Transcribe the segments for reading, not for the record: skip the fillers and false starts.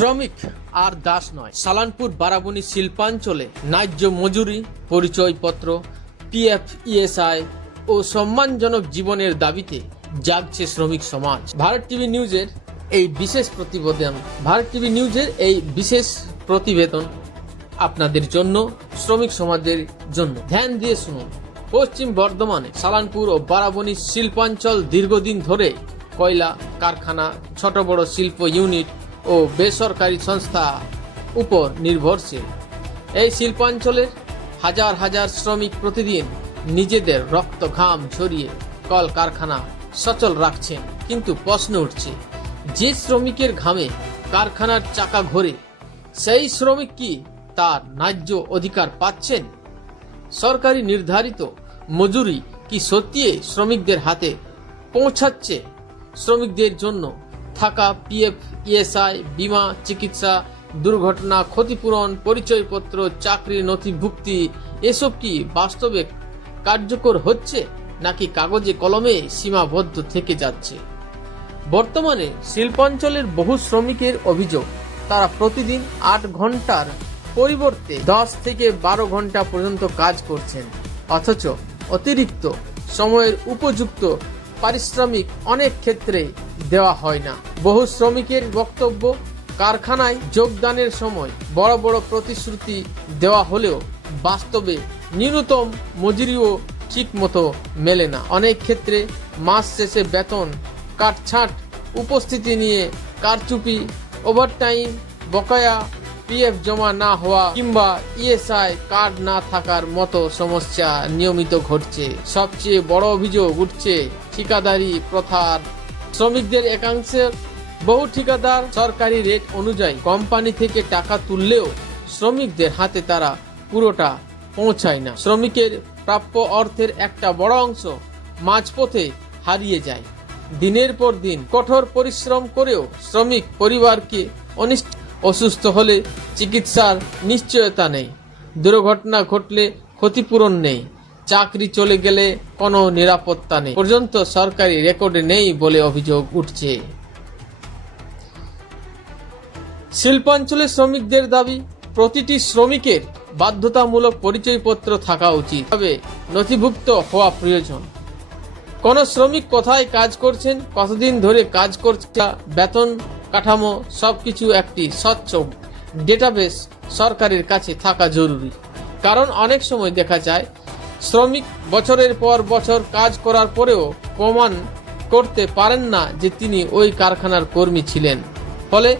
শ্রমিক আর দাস নয়। সালানপুর বারাবণী শিল্পাঞ্চলে ন্যায্য মজুরি, পরিচয়পত্র, পিএফ, ইএসআই ও সম্মানজনক জীবনের দাবিতে জাগছে শ্রমিক সমাজ। ভারত টিভি নিউজের এই বিশেষ প্রতিবেদন আপনাদের জন্য, শ্রমিক সমাজের জন্য। ধ্যান দিয়ে শুনুন। পশ্চিম বর্ধমানে সালানপুর ও বারাবণী শিল্পাঞ্চল দীর্ঘদিন ধরে কয়লা কারখানা, ছোট বড় শিল্প ইউনিট ও বেসরকারি সংস্থা উপর নির্ভরশীল। এই শিল্পাঞ্চলের হাজার হাজার শ্রমিক প্রতিদিন নিজেদের রক্ত ঘাম ঝরিয়ে কল কারখানা সচল রাখছেন। কিন্তু প্রশ্ন উঠছে, যে শ্রমিকের ঘামে কারখানার চাকা ঘোরে, সেই শ্রমিক কি তার ন্যায্য অধিকার পাচ্ছেন? সরকারি নির্ধারিত মজুরি কি সত্যি শ্রমিকদের হাতে পৌঁছাচ্ছে? শ্রমিকদের জন্য থাকা পিএফ, ইএসআই, বীমা, চিকিৎসা, দুর্ঘটনা ক্ষতিপূরণ, পরিচয়পত্র, চাকরির নথিভুক্তি, এসব কি বাস্তবে কার্যকর হচ্ছে নাকি কাগজে কলমে সীমাবদ্ধ থেকে যাচ্ছে? বর্তমানে শিল্পাঞ্চলের বহু শ্রমিকের অভিযোগ, তারা প্রতিদিন 8 ঘন্টার পরিবর্তে 10 থেকে 12 ঘন্টা পর্যন্ত কাজ করছেন, অথচ অতিরিক্ত সময়ের উপযুক্ত পারিশ্রমিক অনেক ক্ষেত্রে দেওয়া হয় না। বহু শ্রমিকের বক্তব্য, কারখানায় যোগদানের সময় বড় বড় প্রতিশ্রুতি দেওয়া হলেও বাস্তবে ন্যূনতম মজুরিও ঠিকমতো মেলে না। অনেক ক্ষেত্রে মাস শেষে বেতন কাটছাঁট, উপস্থিতি নিয়ে কারচুপি, ওভারটাইম, বকেয়া পিএফ জমা না হওয়া কিংবা ইএসআই কার্ড না থাকার মতো সমস্যা নিয়মিত ঘটছে। সবচেয়ে বড় অভিযোগ উঠছে ঠিকাদারি প্রথার। শ্রমিকদের একাংশের বহু ঠিকাদার সরকারি রেট অনুযায়ী কোম্পানি থেকে টাকা তুললেও শ্রমিকদের হাতে তারা পুরোটা পৌঁছায় না। শ্রমিকের প্রাপ্য অর্থের একটা বড় অংশ মাঝপথে হারিয়ে যায়। দিনের পর দিন কঠোর পরিশ্রম করেও শ্রমিক পরিবারকে অসুস্থ হলে চিকিৎসার নিশ্চয়তা নেই, দুর্ঘটনা ঘটলে ক্ষতিপূরণ নেই, চাকরি চলে গেলে কোনো নিরাপত্তা নেই পর্যন্ত সরকারি রেকর্ডে নেই বলে অভিযোগ উঠছে। শিল্পাঞ্চলের শ্রমিকদের দাবি, প্রতিটি শ্রমিকের বাধ্যতামূলক পরিচয়পত্র থাকা উচিত, তবে নথিভুক্ত হওয়া প্রয়োজন। কোন শ্রমিক কোথায় কাজ করছেন, কতদিন ধরে কাজ করছে, বেতন কাঠামো সবকিছু একটি স্বচ্ছ ডেটাবেস সরকারের কাছে থাকা জরুরি। কারণ অনেক সময় দেখা যায় শ্রমিক বছরের পর বছর কাজ করার পরেও প্রমাণ করতে পারেন না যে তিনি ওই কারখানার কর্মী ছিলেন। ফলে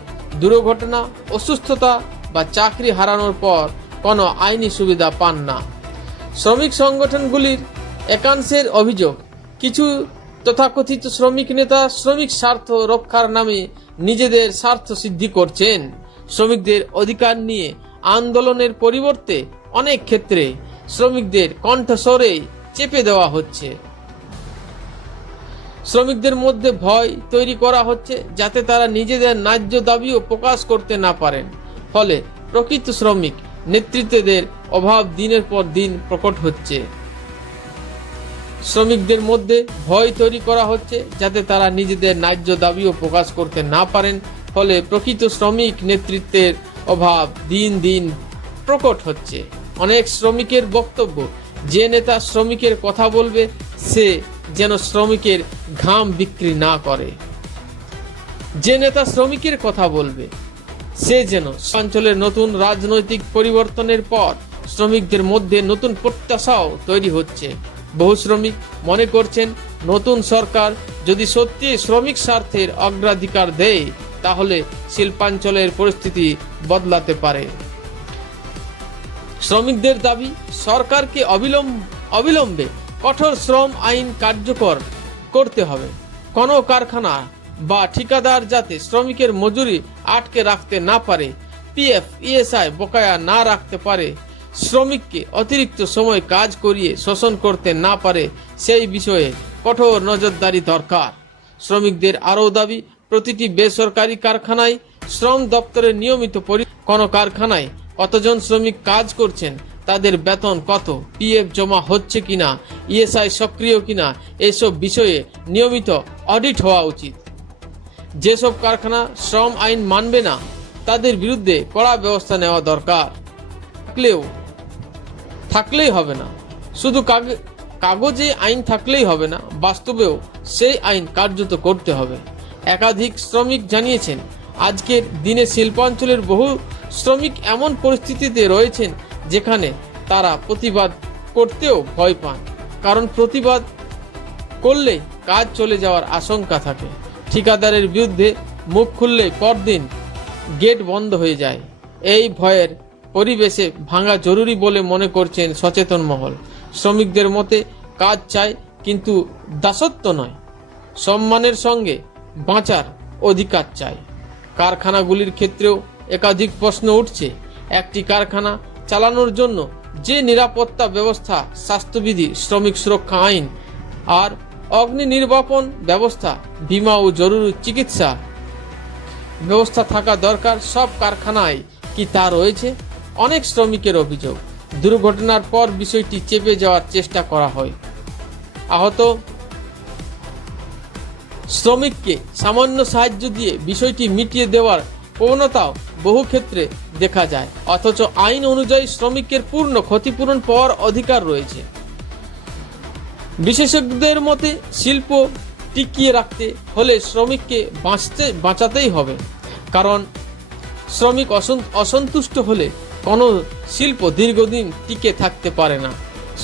দুর্ঘটনা, অসুস্থতা বা চাকরি হারানোর পর কোনো আইনি সুবিধা পান না। শ্রমিক সংগঠনগুলির একাংশের অভিযোগ, কিছু তথাকথিত শ্রমিক নেতা শ্রমিক স্বার্থ রক্ষার নামে নিজেদের স্বার্থ সিদ্ধি করছেন। শ্রমিকদের অধিকার নিয়ে আন্দোলনের পরিবর্তে অনেক ক্ষেত্রে শ্রমিকদের কণ্ঠস্বরে চেপে দেওয়া হচ্ছে। শ্রমিকদের মধ্যে ভয় তৈরি করা হচ্ছে যাতে তারা নিজেদের ন্যায্য দাবিও প্রকাশ করতে না পারেন। ফলে প্রকৃত শ্রমিক নেতৃত্বের অভাব দিনের পর দিন প্রকট হচ্ছে। শ্রমিকদের মধ্যে ভয় তৈরি করা হচ্ছে যাতে তারা নিজেদের ন্যায্য দাবিও প্রকাশ করতে না পারেন। ফলে প্রকৃত শ্রমিক নেতৃত্বের অভাব দিন দিন প্রকট হচ্ছে। অনেক শ্রমিকের বক্তব্য, যে নেতা শ্রমিকের কথা বলবে সে যেন শ্রমিকের ঘাম বিক্রি না করে। যে নেতা শ্রমিকের কথা বলবে সে যেন অঞ্চলের নতুন রাজনৈতিক পরিবর্তনের পর শ্রমিকদের মধ্যে নতুন প্রত্যাশাও তৈরি হচ্ছে। বহু শ্রমিক মনে করছেন নতুন সরকার যদি সত্যি শ্রমিক স্বার্থের অগ্রাধিকার দেয় তাহলে শিল্পাঞ্চলের পরিস্থিতি বদলাতে পারে। শ্রমিকদের দাবি, সরকারকে অবিলম্বে কঠোর শ্রম আইন কার্যকর করতে হবে। কোনো কারখানা বা ঠিকাদার যাতে শ্রমিকের মজুরি আটকে রাখতে না পারে, পিএফ, ইএসআই বকেয়া না রাখতে পারে, শ্রমিককে অতিরিক্ত সময় কাজ করিয়ে শোষণ করতে না পারে, সেই বিষয়ে কঠোর নজরদারি দরকার। শ্রমিকদের আরও দাবি, প্রতিটি বেসরকারি কারখানায় শ্রম দপ্তরের নিয়মিত কোন কারখানায় কতজন শ্রমিক কাজ করছেন, তাদের বেতন কত, পিএফ জমা হচ্ছে কিনা, ইএসআই সক্রিয় কিনা, এসব বিষয়ে নিয়মিত অডিট হওয়া উচিত। যেসব কারখানা শ্রম আইন মানবে না তাদের বিরুদ্ধে কড়া ব্যবস্থা নেওয়া দরকার। থাকলেই হবে না, শুধু কাগজে আইন থাকলেই হবে না, বাস্তবেও সেই আইন কার্যত করতে হবে। একাধিক শ্রমিক জানিয়েছেন, আজকের দিনে শিল্পাঞ্চলের বহু শ্রমিক এমন পরিস্থিতিতে রয়েছেন যেখানে তারা প্রতিবাদ করতেও ভয় পান, কারণ প্রতিবাদ করলে কাজ চলে যাওয়ার আশঙ্কা থাকে। ঠিকাদারের বিরুদ্ধে মুখ খুললে পরদিন গেট বন্ধ হয়ে যায়। এই ভয়ের পরিবেশে ভাঙা জরুরি বলে মনে করছেন সচেতন মহল। শ্রমিকদের মতে কাজ চাই, কিন্তু দাসত্ব নয়, সম্মানের সঙ্গে বাঁচার অধিকার চাই। কারখানাগুলির ক্ষেত্রেও একাধিক প্রশ্ন উঠছে। একটি কারখানা চালানোর জন্য যে নিরাপত্তা ব্যবস্থা, স্বাস্থ্যবিধি, শ্রমিক সুরক্ষা আইন আর অগ্নি নির্বাপন ব্যবস্থা, বীমা ও জরুরি চিকিৎসা ব্যবস্থা থাকা দরকার, সব কারখানায় কি তা রয়েছে? অনেক শ্রমিকের অভিযোগ, দুর্ঘটনার পর বিষয়টি চেপে যাওয়ার চেষ্টা করা হয়। আহত শ্রমিককে সামান্য সাহায্য দিয়ে বিষয়টি মিটিয়ে দেওয়ার প্রবণতাও বহু ক্ষেত্রে দেখা যায়, অথচ আইন অনুযায়ী শ্রমিকের পূর্ণ ক্ষতিপূরণ পাওয়ার অধিকার রয়েছে। বিশেষজ্ঞদের মতে শিল্প টিকিয়ে রাখতে হলে শ্রমিককে বাঁচাতেই হবে, কারণ শ্রমিক অসন্তুষ্ট হলে কোনো শিল্প দীর্ঘদিন টিকে থাকতে পারে না।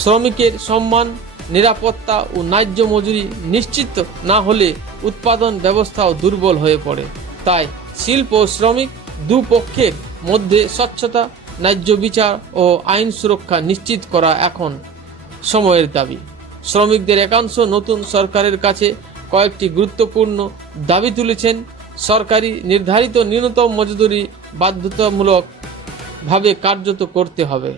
শ্রমিকের সম্মান, নিরাপত্তা ও ন্যায্য মজুরি নিশ্চিত না হলে উৎপাদন ব্যবস্থাও দুর্বল হয়ে পড়ে। তাই শিল্প ও শ্রমিক দুপক্ষের মধ্যে স্বচ্ছতা, ন্যায্য বিচার ও আইন সুরক্ষা নিশ্চিত করা এখন সময়ের দাবি। শ্রমিকদের একাংশ নতুন সরকারের কাছে কয়েকটি গুরুত্বপূর্ণ দাবি তুলেছেন। সরকারি নির্ধারিত ন্যূনতম মজুরি বাধ্যতামূলকভাবে কার্যত করতে হবে।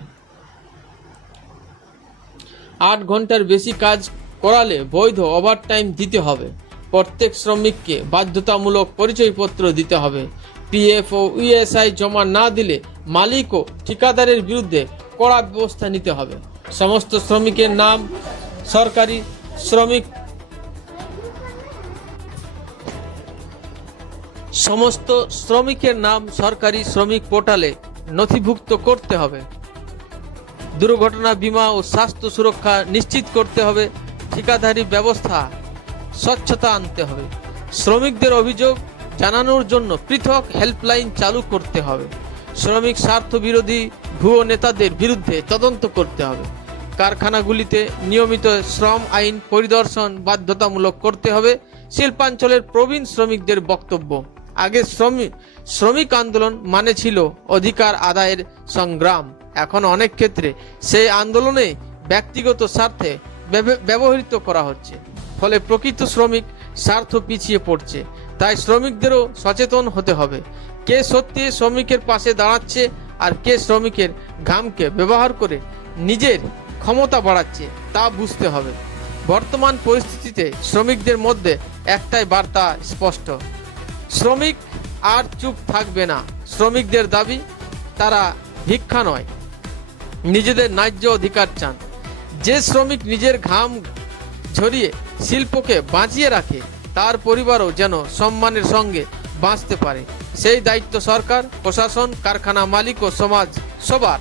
8 ঘন্টার বেশি কাজ করালে বৈধ ওভারটাইম দিতে হবে। প্রত্যেক শ্রমিককে বাধ্যতামূলক পরিচয়পত্র দিতে হবে। পিএফ ও ইএসআই জমা না দিলে মালিক ও ঠিকাদারের বিরুদ্ধে কড়া ব্যবস্থা নিতে হবে। সমস্ত শ্রমিকের নাম সরকারি শ্রমিক পোর্টালে নথিভুক্ত করতে হবে। দুর্ঘটনা বীমা ও স্বাস্থ্য সুরক্ষা নিশ্চিত করতে হবে। ঠিকাদারি ব্যবস্থা স্বচ্ছতা আনতে হবে। শ্রমিকদের অভিযোগ জানানোর জন্য পৃথক হেল্পলাইন চালু করতে হবে। শ্রমিক স্বার্থ বিরোধী ভুয়ো নেতাদের বিরুদ্ধে তদন্ত করতে হবে। কারখানাগুলিতে নিয়মিত শ্রম আইন পরিদর্শন বাধ্যতামূলক করতে হবে। শিল্পাঞ্চলের প্রবীণ শ্রমিকদের বক্তব্য, আগে শ্রমিক আন্দোলন মানে ছিল অধিকার আদায়ের সংগ্রাম। এখন অনেক ক্ষেত্রে সেই আন্দোলনে ব্যক্তিগত স্বার্থে ব্যবহৃত করা হচ্ছে, ফলে প্রকৃত শ্রমিক স্বার্থ পিছিয়ে পড়ছে। তাই শ্রমিকদেরও সচেতন হতে হবে। কে সত্যি শ্রমিকের পাশে দাঁড়াচ্ছে আর কে শ্রমিকের ঘামকে ব্যবহার করে নিজের ক্ষমতা বাড়াচ্ছে তা বুঝতে হবে। বর্তমান পরিস্থিতিতে শ্রমিকদের মধ্যে একটাই বার্তা স্পষ্ট, শ্রমিক আর চুপ থাকবে না। শ্রমিকদের দাবি, তারা ভিক্ষা নয়, নিজেদের ন্যায্য অধিকার চান। যে শ্রমিক নিজের ঘাম ঝরিয়ে শিল্পকে বাঁচিয়ে রাখে, তার পরিবারও যেন সম্মানের সঙ্গে বাঁচতে পারে, সেই দায়িত্ব সরকার, প্রশাসন, কারখানা মালিক ও সমাজ সবার।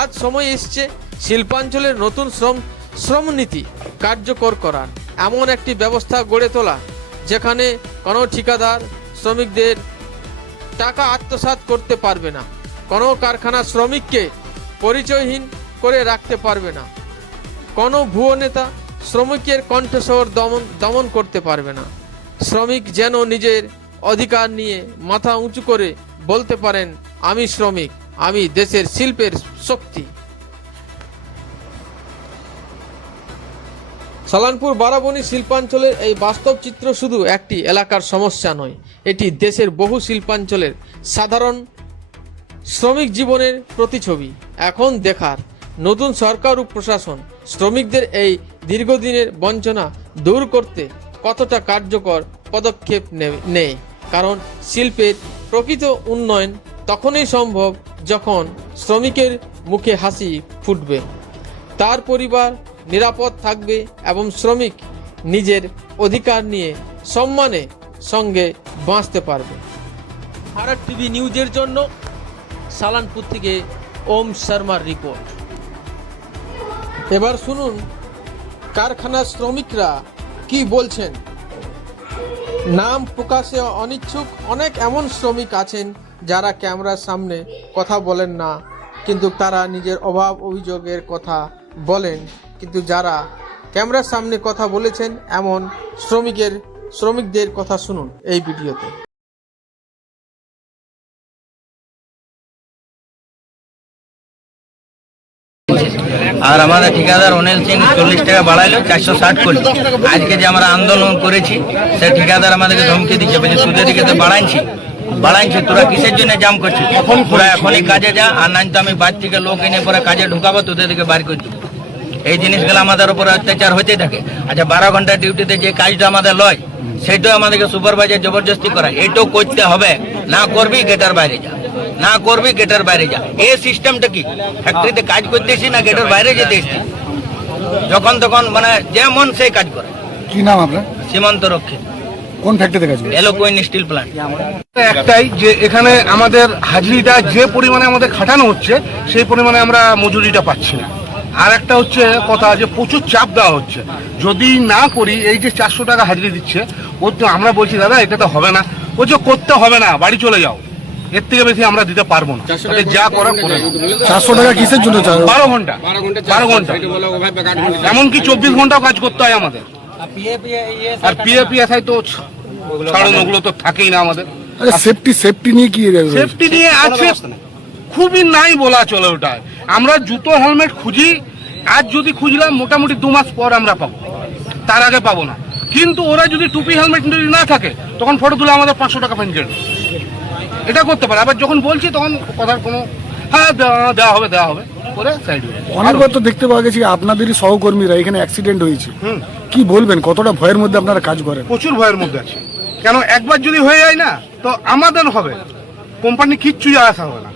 আজ সময় এসছে শিল্পাঞ্চলের নতুন শ্রমনীতি কার্যকর করার, এমন একটি ব্যবস্থা গড়ে তোলা যেখানে কোনো ঠিকাদার শ্রমিকদের টাকা আত্মসাৎ করতে পারবে না, কোনো কারখানা শ্রমিককে পরিচয়হীন করে রাখতে পারবে না, কোনো ভুয়ো নেতা শ্রমিকের কণ্ঠস্বর দমন করতে পারবে না। শ্রমিক যেন নিজের অধিকার নিয়ে মাথা উঁচু করে বলতে পারেন, আমি শ্রমিক, আমি দেশের শিল্পের শক্তি। সালানপুর বারাবণী শিল্পাঞ্চলের এই বাস্তব চিত্র শুধু একটি এলাকার সমস্যা নয়, এটি দেশের বহু শিল্পাঞ্চলের সাধারণ শ্রমিক জীবনের প্রতিছবি। এখন দেখার নতুন সরকার ও প্রশাসন শ্রমিকদের এই দীর্ঘদিনের বঞ্চনা দূর করতে কতটা কার্যকর পদক্ষেপ নেয়। কারণ শিল্পের প্রকৃত উন্নয়ন তখনই সম্ভব যখন শ্রমিকের মুখে হাসি ফুটবে, তার পরিবার নিরাপদ থাকবে এবং শ্রমিক নিজের অধিকার নিয়ে সম্মানের সঙ্গে বাঁচতে পারবে। ভারত টিভি নিউজের জন্য সালানপুর থেকে ওম শর্মার রিপোর্ট। এবার শুনুন কারখানার শ্রমিকরা কি বলছেন। নাম প্রকাশে অনিচ্ছুক অনেক এমন শ্রমিক আছেন যারা ক্যামেরার সামনে কথা বলেন না, কিন্তু তারা নিজের অভাব অভিযোগের কথা বলেন। কিন্তু যারা ক্যামেরার সামনে কথা বলেছেন এমন শ্রমিকদের কথা শুনুন এই ভিডিওতে। আর আমাদের ঠিকাদার অনিল সিং 40 টাকা বাড়াইলো, 460 করলো। আজকে যে আমরা আন্দোলন করেছি সে ঠিকাদার আমাদেরকে ধমকি দিচ্ছে, বলছে সুদের দিকে তো বাড়াইছি, তোরা কিসের জন্য জাম করছিস, তোরা এখনই কাজে যা, আর নাই তো আমি বাড়ি থেকে লোক এনে পরে কাজে ঢুকাবো, তোদের দিকে বার করে দেবো। এই জিনিসগুলো আমাদের উপর অত্যাচার হতে থাকে। আচ্ছা 12 ঘন্টা ডিউটিতে যে কাজটা আমাদের লয় সেটাও আমাদেরকে সুপারভাইজার জবরদস্তি করায়, এটাও করতে হবে। না করবি গেটের বাইরে যা, না করবি গেটের বাইরে যা। এই সিস্টেমটা কি, ফ্যাক্টরিতে কাজ করতেছি না গেটের বাইরে যেতে এসছি, যখন তখন মানে যেমন সেই কাজ করে। কি নাম আপনার? সীমান্ত রক্ষী। কোন ফ্যাক্টরিতে কাজ করেন? এলোকোইন স্টিল প্ল্যান্ট। একটাই যে এখানে আমাদের হাজিরিটা যে পরিমাণে আমাদের খাটানো হচ্ছে সেই পরিমাণে আমরা মজুরিটা পাচ্ছি না। আর একটা হচ্ছে কথা যে প্রচুর চাপ দেওয়া হচ্ছে, যদি না করি এই যে 400 টাকা হাজিরি দিচ্ছে ও তো আমরা বলছি দাদা এটা তো হবে না, বলছে করতে হবে না, বাড়ি চলে যাও, এর থেকে বেশি আমরা দিতে পারবো না, যা করার করে। 400 টাকা কিসের জন্য? 12 ঘন্টা, এমনকি 24 ঘন্টাও কাজ করতে হয় আমাদের। আর পিএফআই তো ছাড়ুন, ওগুলো তো থাকেই না আমাদের। সেফটি নিয়ে কি? সেফটি নিয়ে আছে খুবই নাই বলা চলে। ওটা আমরা জুতো হেলমেট খুঁজি, আজ যদি খুঁজলাম মোটামুটি 2 মাস পর আমরা পাবো, তার আগে পাবো না। কিন্তু ওরা যদি টুপি হেলমেট যদি না থাকে তখন ফটো তুলে আমাদের 500 টাকা ফাইন কেটে এটা করতে পারে। আবার যখন বলছি তখন কথার কোনো হ্যাঁ দেওয়া হবে করে সাইড হয়ে যায়। অনেকবার তো দেখতে পাওয়া গেছে আপনাদেরই সহকর্মীরা এখানে অ্যাক্সিডেন্ট হয়েছে, কি বলবেন? কতটা ভয়ের মধ্যে আপনারা কাজ করেন? প্রচুর ভয়ের মধ্যে আছে। কেন একবার যদি হয়ে যায় না তো আমাদের হবে, কোম্পানি কিচ্ছু আসা হবে না।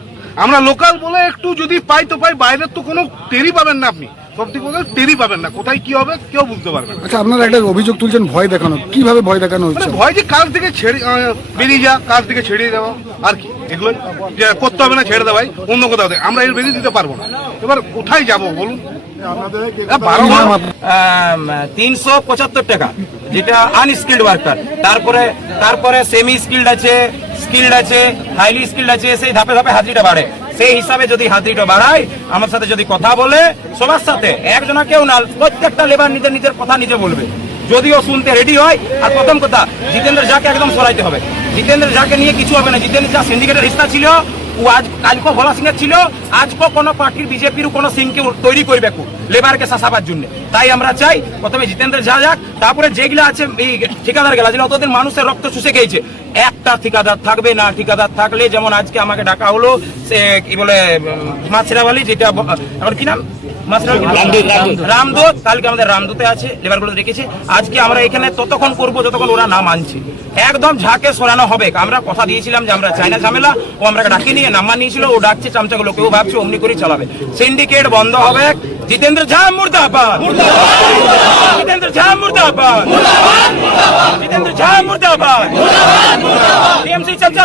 আমরা লোকাল বলে একটু যদি পাই তো পাই, বাইরের তো কোনো টেরই পাবেন না, আপনি সব থেকে টেরই পাবেন না, কোথায় কি হবে কেউ বুঝতে পারবেন না। আচ্ছা আপনারা একটা অভিযোগ তুলছেন ভয় দেখানো, কিভাবে ভয় দেখানো হচ্ছে? ভয় যে কাজ থেকে ছেড়ে বেরিয়ে যা, কাজ থেকে ছেড়িয়ে দেওয়া, আর কি এগুলো যে করতে হবে না, ছেড়ে দেওয়াই অন্য কোথাও থেকে আমরা এর বেরিয়ে দিতে পারবো না। এবার কোথায় যাব বলুন? 375 টাকা যেটা আনস্কিল্ড ওয়ার্কার, তারপরে সেমি স্কিল্ড আছে, স্কিল্ড আছে, হাইলি স্কিল্ড আছে, সেই ধাপে ধাপে হাজিরিটা বাড়ে। সেই হিসাবে যদি হাজিরিটা বাড়ায়, আমার সাথে যদি কথা বলে, সবার সাথে একজনা কেউ না, প্রত্যেকটা লেবার নিজের কথা নিজে বলবে, যদিও শুনতে রেডি হয়। আর প্রথম কথা, জিতেন্দ্র ঝাকে একদম সরাইতে হবে। জিতেন্দ্র ঝাকে নিয়ে কিছু হবে না। জিতেন্দ্র ঝা সিন্ডিকেটের হিস্সা ছিল, ও আজ কালকে ভোলা সিং এর ছিল, আজকে কোনো পার্টির বিজেপির কোনো সিংকে তৈরি করবে লেবারকে শাসাবার জন্য। তাই আমরা চাই প্রথমে জিতেন্দ্র ঝা যাক, তারপরে যেগুলা আছে এই ঠিকাদার গেলা, যেগুলো অতদিন মানুষের রক্ত চুষে খেয়েছে, একটা ঠিকাদার থাকবে না। ঠিকাদার থাকলে যেমন আজকে আমাকে ডাকা হলো, সে কি বলে মাছরাবালি, যেটা এখন কি নাম রামদূত, কালকে আমাদের রামদূতে আছে, লেবারগুলো রেখেছে। আজকে আমরা এখানে ততক্ষণ করবো যতক্ষণ ওরা না মানছে। একদম ঝাঁকে সরানো হবে। আমরা কথা দিয়েছিলাম যে আমরা চাই না ঝামেলা, ও আমরা ডাকি নিয়ে নাম্বার নিয়েছিল, ও ডাকছে চামচাগুলো, কেউ ভাবছে অমনি করে চালাবে। সিন্ডিকেট বন্ধ হবে। জিতেন্দ্র ঝা মুর্দাবাদ, জিতেন্দ্র ঝা মুর্দাবাদ, জিতেন্দ্র ঝা মুর্দাবাদ, টিএমসি চামচা।